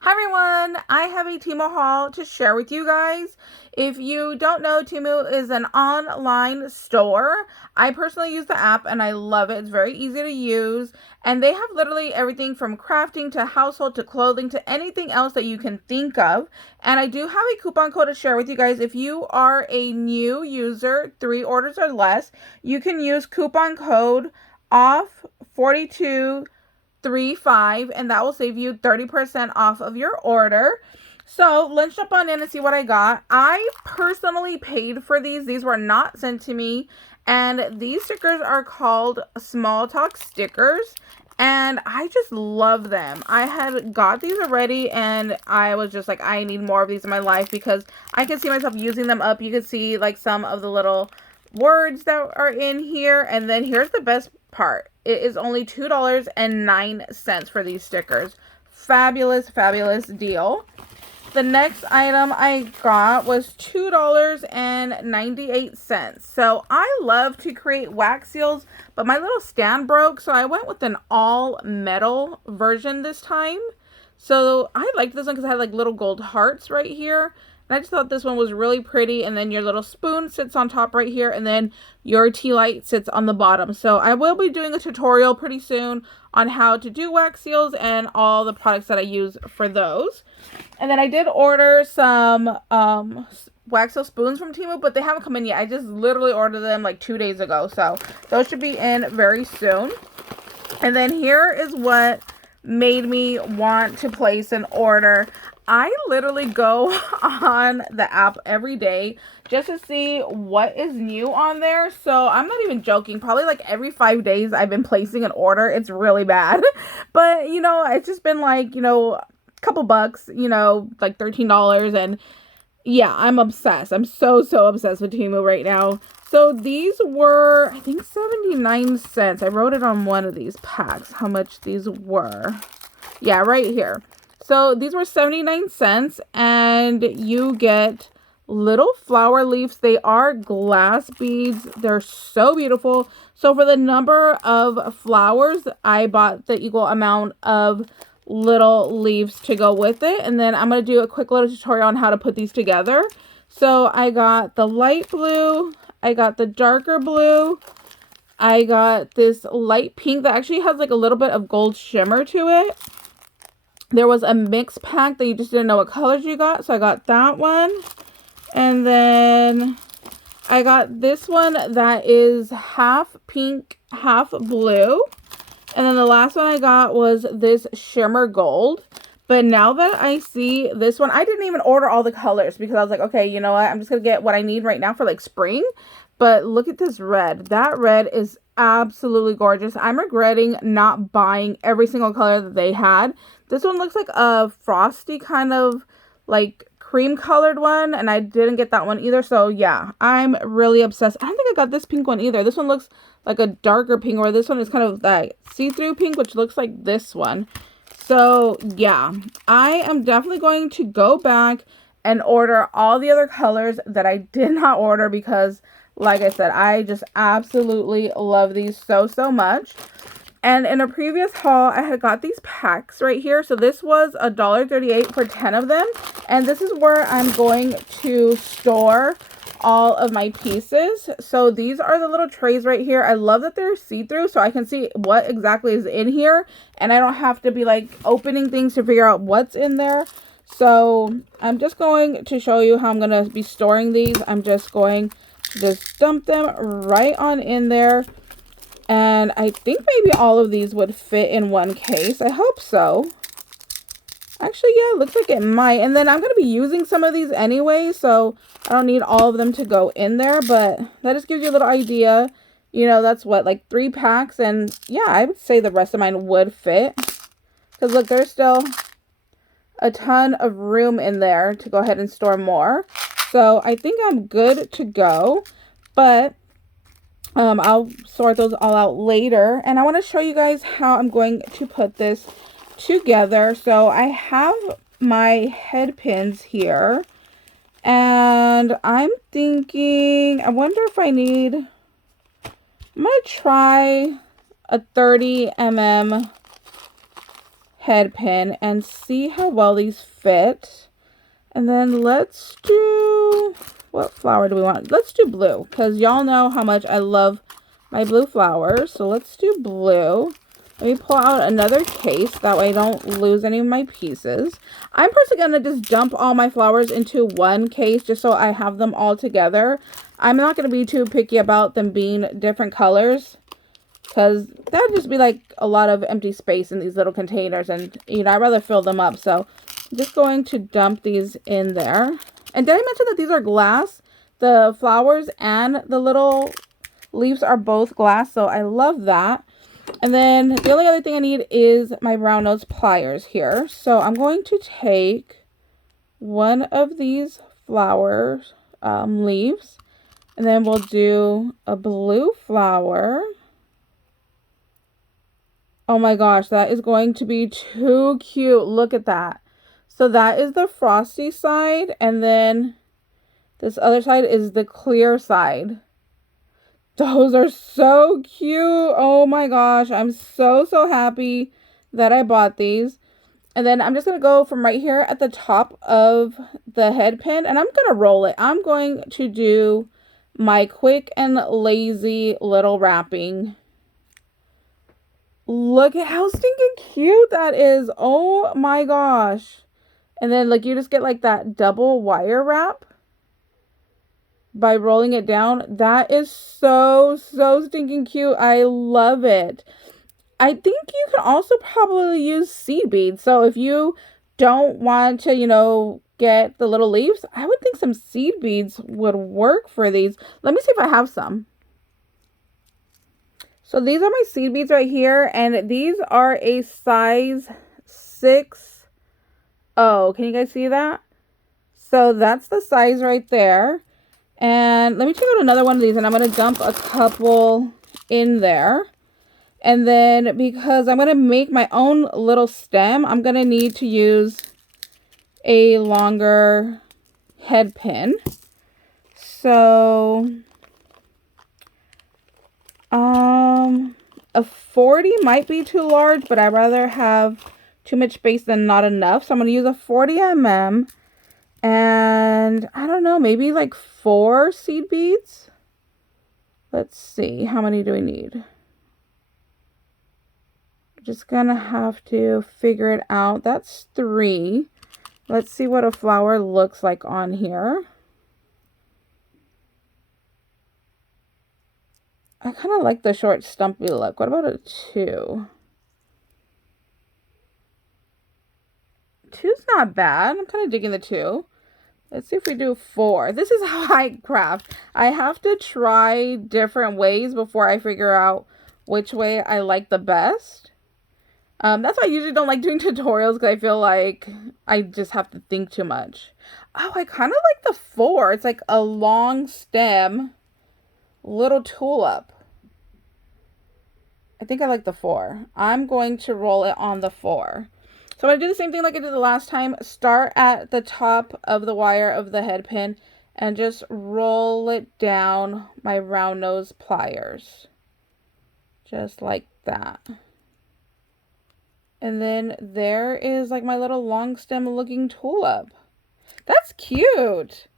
Hi everyone, I have a Temu haul to share with you guys. If you don't know, Temu is an online store. I personally use the app and I love it. It's very easy to use and they have literally everything from crafting to household to clothing to anything else that you can think of. And I do have a coupon code to share with you guys. If you are a new user, 3 orders or less, you can use coupon code off4235 and that will save you 30% off of your order. So let's jump on in and see what I got. I personally paid for these. These were not sent to me. And these stickers are called Small Talk stickers. And I just love them. I had got these already and I was just like, I need more of these in my life because I can see myself using them up. You can see like some of the little words that are in here. And then here's the best part. It is only $2.09 for these stickers. Fabulous, fabulous deal. The next item I got was $2.98. So I love to create wax seals, but my little stand broke, so I went with an all metal version this time. So I liked this one because it had like little gold hearts right here. And I just thought this one was really pretty. And then your little spoon sits on top right here. And then your tea light sits on the bottom. So I will be doing a tutorial pretty soon on how to do wax seals and all the products that I use for those. And then I did order some wax seal spoons from Temu, but they haven't come in yet. I just literally ordered them like 2 days ago. So those should be in very soon. And then here is what made me want to place an order. I literally go on the app every day just to see what is new on there. So I'm not even joking. Probably like every 5 days I've been placing an order. It's really bad. But, you know, it's just been like, you know, a couple bucks, you know, like $13. And yeah, I'm obsessed. I'm so obsessed with Temu right now. So these were, I think, 79 cents. I wrote it on one of these packs, how much these were. Yeah, right here. So these were 79 cents and you get little flower leaves. They are glass beads. They're so beautiful. So for the number of flowers, I bought the equal amount of little leaves to go with it. And then I'm going to do a quick little tutorial on how to put these together. So I got the light blue. I got the darker blue. I got this light pink that actually has like a little bit of gold shimmer to it. There was a mix pack that you just didn't know what colors you got. So I got that one. And then I got this one that is half pink, half blue. And then the last one I got was this shimmer gold. But now that I see this one, I didn't even order all the colors because I was like, okay, you know what? I'm just going to get what I need right now for like spring. But look at this red. That red is absolutely gorgeous. I'm regretting not buying every single color that they had. This one looks like a frosty kind of like cream colored one. And I didn't get that one either. So yeah, I'm really obsessed. I don't think I got this pink one either. This one looks like a darker pink, where this one is kind of like see-through pink, which looks like this one. So yeah, I am definitely going to go back and order all the other colors that I did not order because, like I said, I just absolutely love these so much. And in a previous haul, I had got these packs right here. So this was $1.38 for 10 of them. And this is where I'm going to store all of my pieces. So these are the little trays right here. I love that they're see-through so I can see what exactly is in here. And I don't have to be like opening things to figure out what's in there. So I'm just going to show you how I'm going to be storing these. I'm just going to just dump them right on in there. And I think maybe all of these would fit in one case. I hope so. Actually, yeah, it looks like it might. And then I'm going to be using some of these anyway, so I don't need all of them to go in there. But that just gives you a little idea. You know, that's what, like 3 packs. And yeah, I would say the rest of mine would fit. Because look, there's still a ton of room in there to go ahead and store more. So I think I'm good to go. But I'll sort those all out later. And I want to show you guys how I'm going to put this together. So I have my head pins here. And I'm thinking, I wonder if I need, I'm going to try a 30 mm head pin and see how well these fit. And then let's do, what flower do we want? Let's do blue, because y'all know how much I love my blue flowers. So let's do blue. Let me pull out another case, that way I don't lose any of my pieces. I'm personally going to just dump all my flowers into one case just so I have them all together. I'm not going to be too picky about them being different colors, because that would just be like a lot of empty space in these little containers, and you know, I'd rather fill them up. So I'm just going to dump these in there. And did I mention that these are glass? The flowers and the little leaves are both glass, so I love that. And then the only other thing I need is my brown nose pliers here. So I'm going to take one of these flower leaves, and then we'll do a blue flower. Oh my gosh, that is going to be too cute. Look at that. So that is the frosty side, and then this other side is the clear side. Those are so cute. Oh my gosh. I'm so happy that I bought these. And then I'm just going to go from right here at the top of the head pin, and I'm going to roll it. I'm going to do my quick and lazy little wrapping. Look at how stinking cute that is. Oh my gosh. And then like you just get like that double wire wrap by rolling it down. That is so stinking cute. I love it. I think you can also probably use seed beads. So if you don't want to, you know, get the little leaves, I would think some seed beads would work for these. Let me see if I have some. So these are my seed beads right here, and these are a size 6. Oh, can you guys see that? So that's the size right there. And let me check out another one of these, and I'm going to dump a couple in there. And then because I'm going to make my own little stem, I'm going to need to use a longer head pin. So a 40 might be too large, but I'd rather have too much space than not enough. So I'm going to use a 40 mm. And I don't know, maybe like 4 seed beads. Let's see, how many do we need? Just gonna have to figure it out. That's 3. Let's see what a flower looks like on here. I kind of like the short stumpy look. What about a 2? 2's not bad. I'm kind of digging the 2. Let's see if we do 4. This is how I craft. I have to try different ways before I figure out which way I like the best. That's why I usually don't like doing tutorials, because I feel like I just have to think too much. Oh, I kind of like the 4. It's like a long stem, little tulip. I think I like the 4. I'm going to roll it on the 4. So I'm going to do the same thing like I did the last time. Start at the top of the wire of the head pin and just roll it down my round nose pliers. Just like that. And then there is like my little long stem looking tulip. That's cute.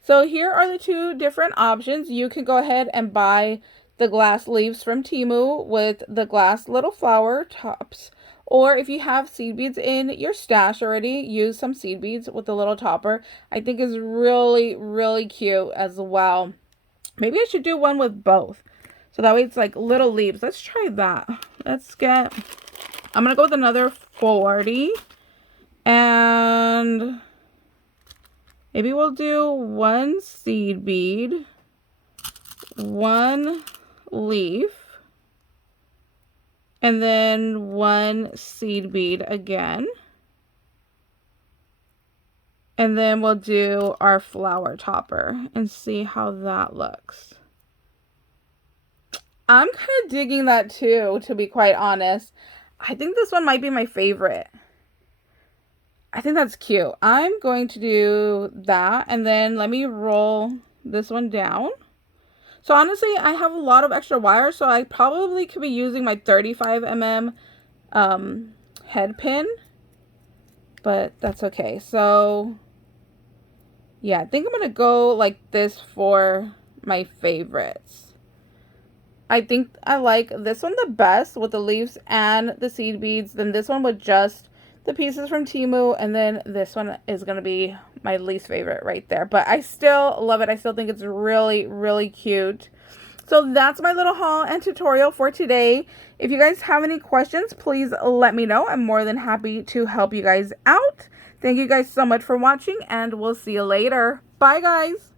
So here are the 2 different options. You can go ahead and buy the glass leaves from Temu with the glass little flower tops. Or if you have seed beads in your stash already, use some seed beads with the little topper. I think is really cute as well. Maybe I should do one with both. So that way it's like little leaves. Let's try that. I'm going to go with another 40. And maybe we'll do 1 seed bead, 1 leaf, and then 1 seed bead again. And then we'll do our flower topper and see how that looks. I'm kind of digging that too, to be quite honest. I think this one might be my favorite. I think that's cute. I'm going to do that, and then let me roll this one down. So honestly, I have a lot of extra wire, so I probably could be using my 35 mm head pin, but that's okay. So yeah, I think I'm gonna go like this for my favorites. I think I like this one the best with the leaves and the seed beads. Then this one with just the pieces from Temu. And then this one is going to be my least favorite right there. But I still love it. I still think it's really, really cute. So that's my little haul and tutorial for today. If you guys have any questions, please let me know. I'm more than happy to help you guys out. Thank you guys so much for watching, and we'll see you later. Bye, guys.